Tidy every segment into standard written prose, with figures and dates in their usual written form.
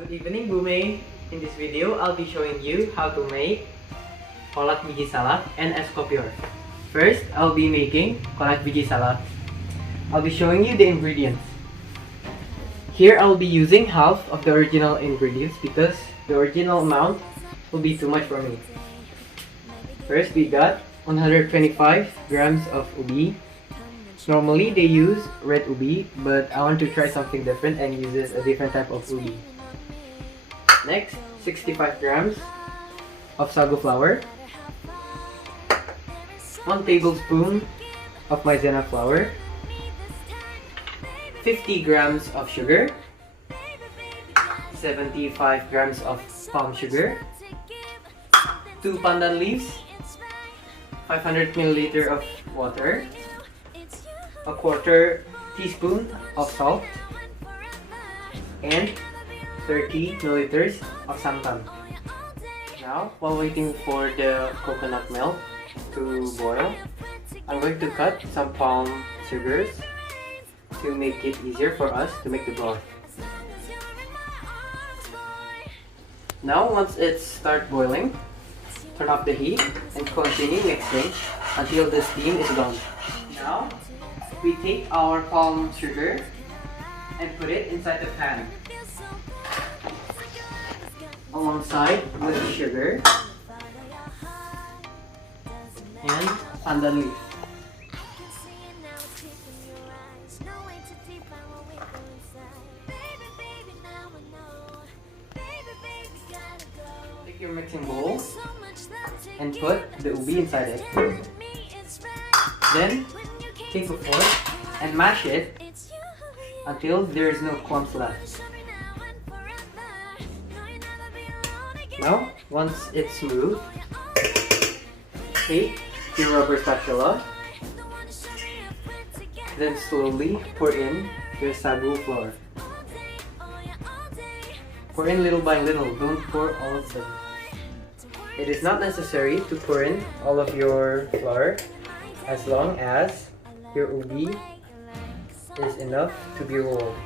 Good evening, Bume. In this video, I'll be showing you how to make kolak biji salak and es kopior. First, I'll be making kolak biji salak. I'll be showing you the ingredients. Here, I'll be using half of the original ingredients because the original amount will be too much for me. First, we got 125 grams of ubi. Normally, they use red ubi, but I want to try something different and use a different type of ubi. Next, 65 grams of sago flour, 1 tablespoon of maizena flour, 50 grams of sugar, 75 grams of palm sugar, 2 pandan leaves, 500 milliliter of water, a quarter teaspoon of salt, and 30 milliliters of santan. Now, while waiting for the coconut milk to boil, I'm going to cut some palm sugars to make it easier for us to make the broth. Now, once it starts boiling, turn off the heat and continue mixing until the steam is gone. Now, we take our palm sugar and put it inside the pan alongside with sugar and pandan leaf. Take your mixing bowl and put the ubi inside it. Then take a fork and mash it until there is no clumps left. Now, once it's smooth, take your rubber spatula, then slowly pour in your sago flour. Pour in little by little, don't pour all of them. It is not necessary to pour in all of your flour as long as your ubi is enough to be rolled.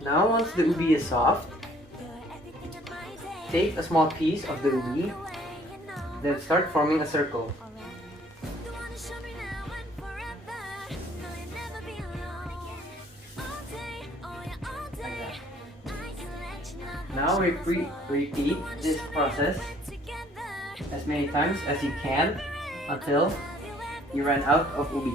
Now, once the ubi is soft, take a small piece of the ubi, then start forming a circle. Like that. Now repeat this process as many times as you can until you run out of ubi.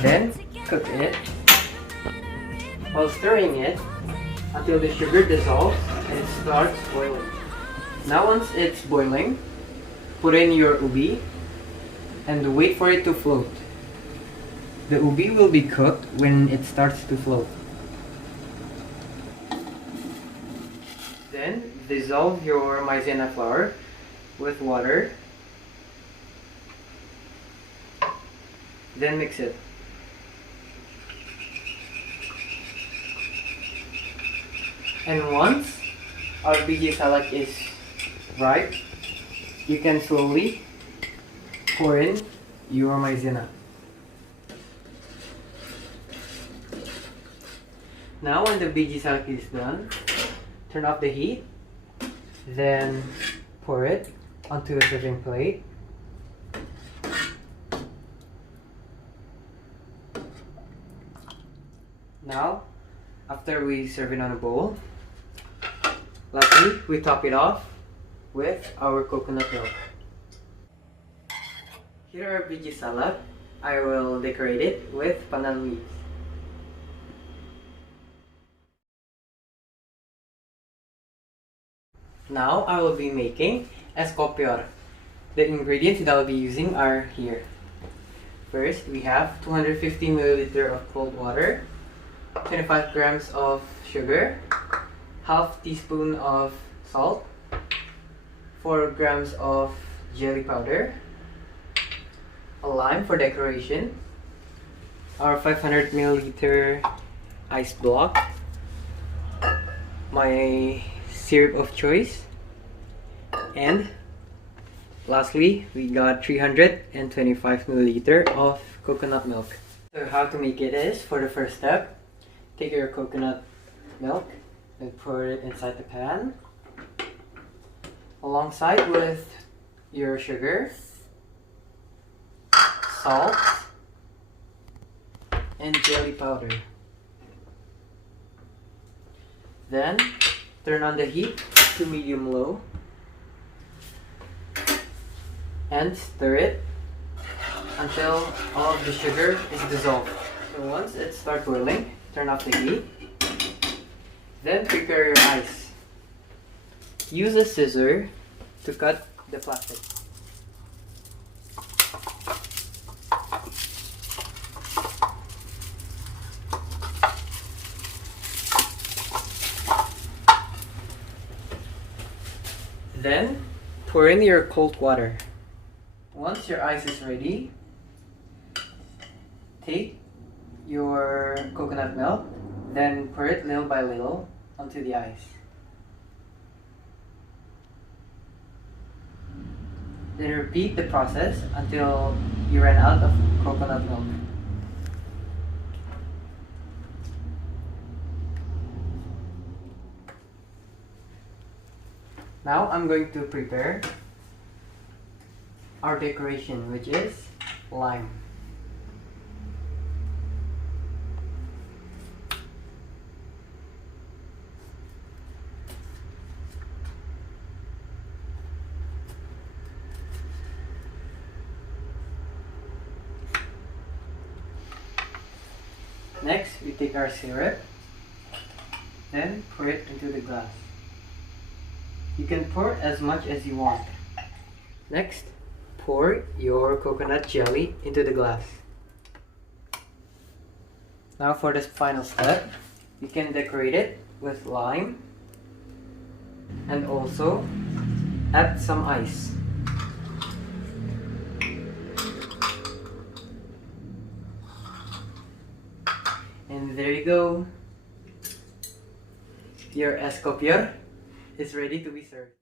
Then cook it while stirring it until the sugar dissolves and it starts boiling. Now once it's boiling, put in your ubi and wait for it to float. The ubi will be cooked when it starts to float. Then dissolve your maizena flour with water. Then mix it. And once our biji salak is ripe, you can slowly pour in your maizena. Now when the biji salak is done, turn off the heat, then pour it onto a serving plate. Now, after we serve it on a bowl, lastly, we top it off with our coconut milk. Here are biji salak. I will decorate it with pandan leaves. Now I will be making es kopior. The ingredients that I'll be using are here. First, we have 250 milliliter of cold water, 25 grams of sugar, half teaspoon of salt, 4 grams of jelly powder, a lime for decoration, our 500 milliliter ice block, my syrup of choice. And lastly, we got 325 milliliter of coconut milk. So how to make it is, for the first step, take your coconut milk and pour it inside the pan alongside with your sugar, salt, and jelly powder. Then turn on the heat to medium-low and stir it until all of the sugar is dissolved. So once it starts boiling, turn off the heat. Then prepare your ice. Use a scissor to cut the plastic. Then pour in your cold water. Once your ice is ready, take your coconut milk, then pour it little by little onto the ice. Then repeat the process until you run out of coconut milk. Now I'm going to prepare our decoration, which is lime. Next, we take our syrup, then pour it into the glass. You can pour as much as you want. Next, pour your coconut jelly into the glass. Now for this final step, you can decorate it with lime and also add some ice. And there you go. Your escopior is ready to be served.